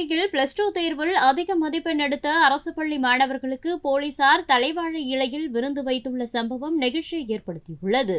புதுச்சேரியில் plus two தேர்வில் அதிக மதிப்பெண் எடுத்த அரசு பள்ளி மாணவர்களுக்கு போலீசார் தலைவாழை இலையில் விருந்து வைத்துள்ள சம்பவம் நெகிழ்ச்சியை ஏற்படுத்தியுள்ளது.